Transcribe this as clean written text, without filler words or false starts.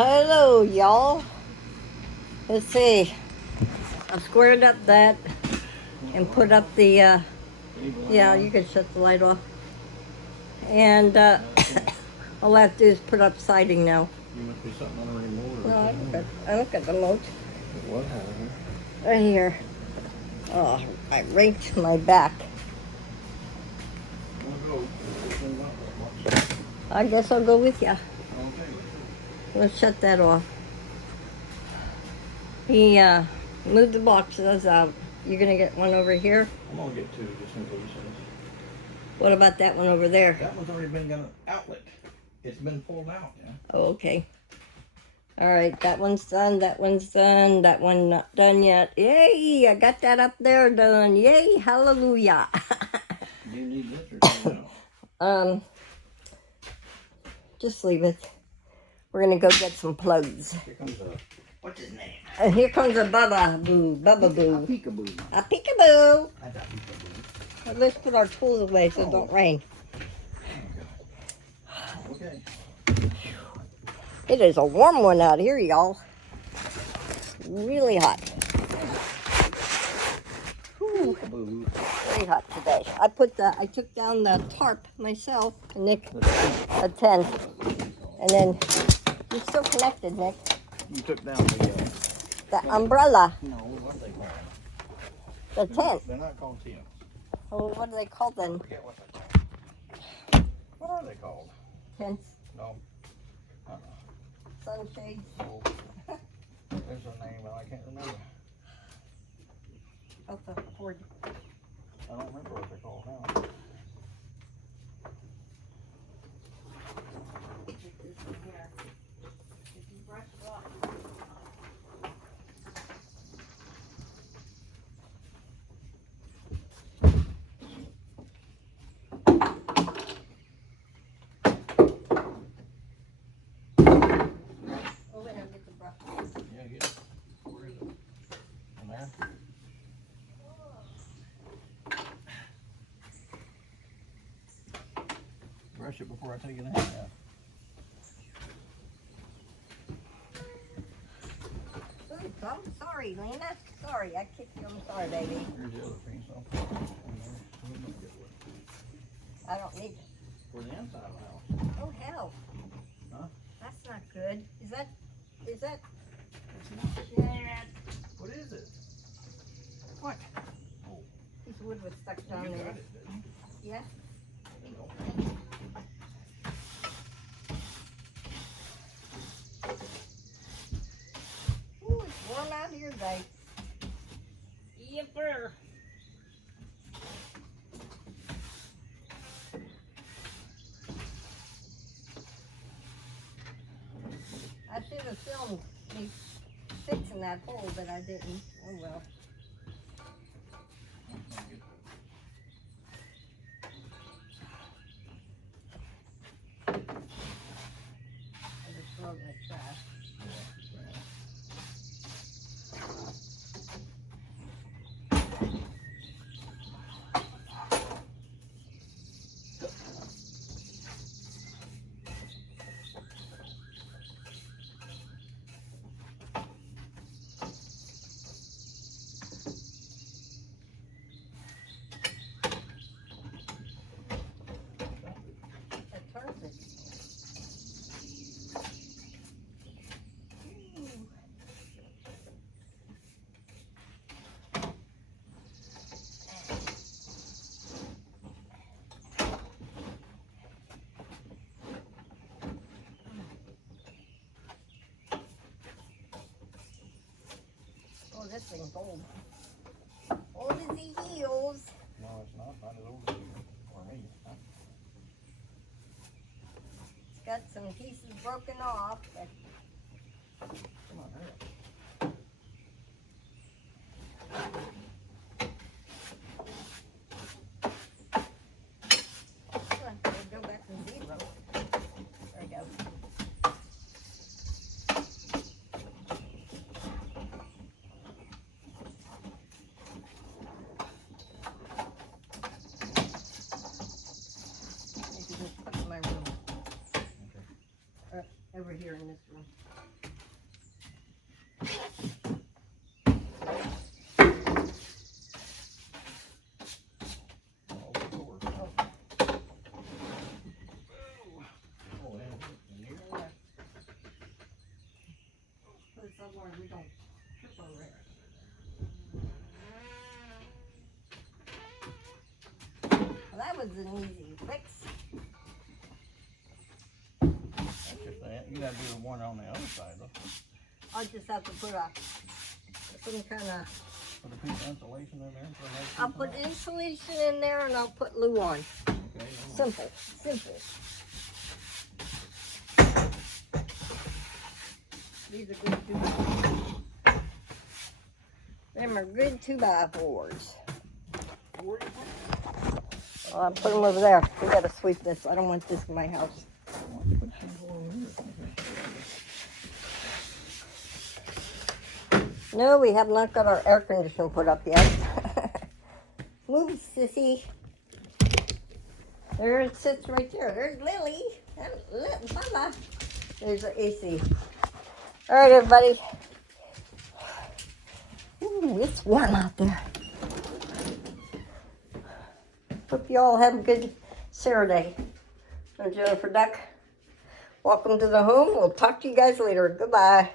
Hello, y'all. Let's see. I squared up that and put up the, yeah, you can shut the light off. And all I have to do is put up siding now. You must be something on the remote or No, something. I look at the remote. What happened? Right here. Oh, I raked my back. I guess I'll go with you. Okay. Let's shut that off. He moved the boxes out. You're gonna get one over here. I'm gonna get two just in case. What about that one over there? That one's already been got an outlet. It's been pulled out, yeah. Oh, okay. All right, that one's done. That one's done. That one not done yet. Yay! I got that up there done. Yay! Hallelujah. Do you need this or no? Just leave it. We're gonna go get some plugs. Here comes a, what's his name? And here comes a Bubba Boo. Bubba A Boo. peekaboo. A peekaboo. I got peekaboo. Let's put our tools away so it don't rain. Okay. It is a warm one out here, y'all. Really hot. Whew. Peekaboo. Very hot today. I took down the tarp myself, Nick, a tent, and then you're still connected, Nick. You took down the umbrella, no, what are they called? the tent. They're not called tents. Oh, what are they called then? I forget what they're called. What are they called? Tents, No. sunshades. Oh. There's a name, but I can't remember. Oh, the cord. I don't remember what they're called now. Yeah, get it. Where is it? In there? Brush it before I take it out. Oops, I'm sorry, Lena. Sorry, I kicked you. I'm sorry, baby. Here's the other piece. I'll put it in there. I don't need it. For the inside of the house. Oh, hell. Huh? That's not good. Is that? It's not bad. What is it? What? Oh. Piece of wood was stuck down You there. got it, didn't you? Yeah. There you go. Ooh, it's warm out here, guys. Yipper. I should have filmed me fixing that hole, but I didn't. Oh well. I just throw it in the trash. That turns it. Oh, this thing's old. Old as the heels. No, it's not. Not as old as you or me. Huh? It's got some pieces broken off, but Come on, hurry up. go back to zero. There we go. Maybe just put it in my room. Okay. Over here in this room. otherwise we don't trip over it. Well, that was an easy fix. That's just that. You gotta do the one on the other side though. I'll just have to put some kind of. Put a piece of insulation in there. I'll put insulation in there and I'll put glue on. Okay. Simple, simple. These are good 2x4s. Them are good 2x4s. I'll put them over there. We gotta sweep this. I don't want this in my house. No, we have not got our air conditioner put up yet. Move, sissy. There it sits right there. There's Lily. Mama. There's the AC. All right, everybody. Ooh, it's warm out there. Hope you all have a good Saturday. I'm Jennifer Duck. Welcome to the home. We'll talk to you guys later. Goodbye.